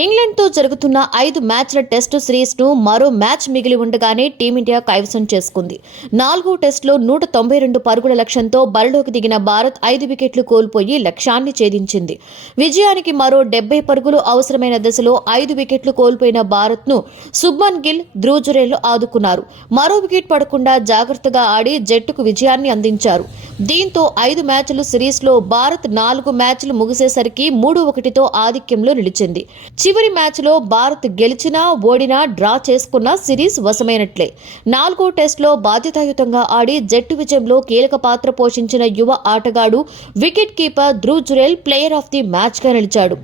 ఇంగ్లాండ్తో జరుగుతున్న 5 మ్యాచ్ల టెస్టు సిరీస్ను మరో మ్యాచ్ మిగిలి ఉండగానే టీమిండియా కైవసం చేసుకుంది. 4వ టెస్టులో 192 పరుగుల లక్ష్యంతో బరిలోకి దిగిన భారత్ 5 వికెట్లు కోల్పోయి లక్ష్యాన్ని ఛేదించింది. విజయానికి మరో 70 పరుగులు అవసరమైన దశలో 5 వికెట్లు కోల్పోయిన భారత్ను శుభ్మన్ గిల్, ధ్రువ్ జురేల్ ఆదుకున్నారు. మరో వికెట్ పడకుండా జాగ్రత్తగా ఆడి జట్టుకు విజయాన్ని అందించారు. దీంతో 5 మ్యాచ్ల సిరీస్లో భారత్ 4 మ్యాచ్లు ముగిసేసరికి 3-1తో ఆధిక్యంలో నిలిచింది. చివరి మ్యాచ్లో భారత్ గెలిచినా ఓడినా డ్రా చేసుకున్న సిరీస్ వశమైనట్లే. 4వ టెస్టులో బాధ్యతాయుతంగా ఆడి జట్టు విజయంలో కీలక పాత్ర పోషించిన యువ ఆటగాడు wicket keeper Dhruv Jurel player of the మ్యాచ్గా నిలిచాడు.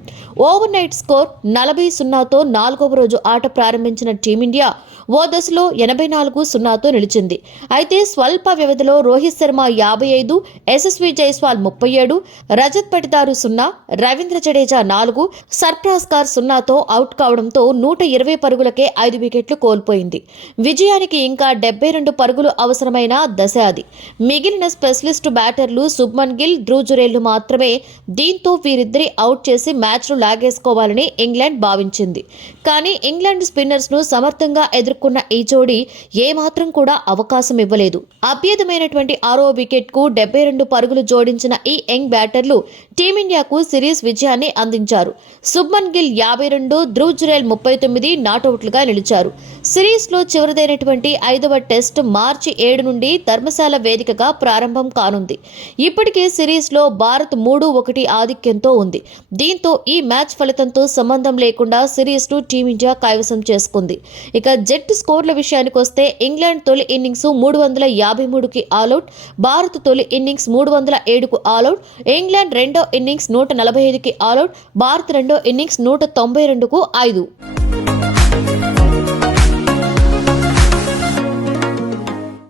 ఓవర్ నైట్ స్కోర్ 40-0తో 4వ రోజు ఆట ప్రారంభించిన టీమిండియా ఓ దశలో 84-0తో నిలిచింది. అయితే స్వల్ప వ్యవధిలో రోహిత్ శర్మ 55, యశస్వి జైస్వాల్ 37, రజత్ పటిదారు 0, రవీంద్ర జడేజా 4, సర్ఫరాజ్ ఖాన్ 0తో అవుట్ కావడంతో 120 పరుగులకే 5 వికెట్లు కోల్పోయింది. విజయానికి ఇంకా 72 పరుగులు అవసరమైన దశ అది. మిగిలిన స్పెషలిస్టు బ్యాటర్లు శుభ్మన్ గిల్, ధ్రువ్ జురేల్ మాత్రమే. దీంతో వీరిద్దరి అవుట్ చేసి మ్యాచ్ను లాగేసుకోవాలని ఇంగ్లాండ్ భావించింది. కానీ ఇంగ్లాండ్ స్పిన్నర్స్ ను సమర్థంగా ఎదుర్కొన్న ఈ జోడీ ఏమాత్రం కూడా అవకాశం ఇవ్వలేదు. అభ్యర్థమైనటువంటి 6వ వికెట్ కు 72 పరుగులు జోడించిన ఈ యంగ్ బ్యాటర్లు టీమిండియాకు సిరీస్ విజయాన్ని అందించారు. శుభ్మన్ గిల్ 52, ధ్రువ్ జురేల్ 39 నాటౌట్లుగా నిలిచారు. సిరీస్ లో చివరిదైనటువంటి 5వ టెస్ట్ మార్చి 7 నుండి ధర్మశాల వేదికగా ప్రారంభం కానుంది. ఇప్పటికే సిరీస్ లో భారత్ 3-1 ఆధిక్యంతో ఉంది. దీంతో ఈ మ్యాచ్ ఫలితంతో సంబంధం లేకుండా సిరీస్ ను టీమిండియా కైవసం చేసుకుంది. ఇక జట్టు స్కోర్ల విషయానికి వస్తే ఇంగ్లాండ్ తొలి ఇన్నింగ్స్ 353కి ఆలౌట్, భారత్ తొలి ఇన్నింగ్స్ 307కు ఆలౌట్, ఇంగ్లాండ్ రెండో ఇన్నింగ్స్ 145కి ఆలౌట్, భారత్ రెండో ఇన్నింగ్స్ 192కు 5.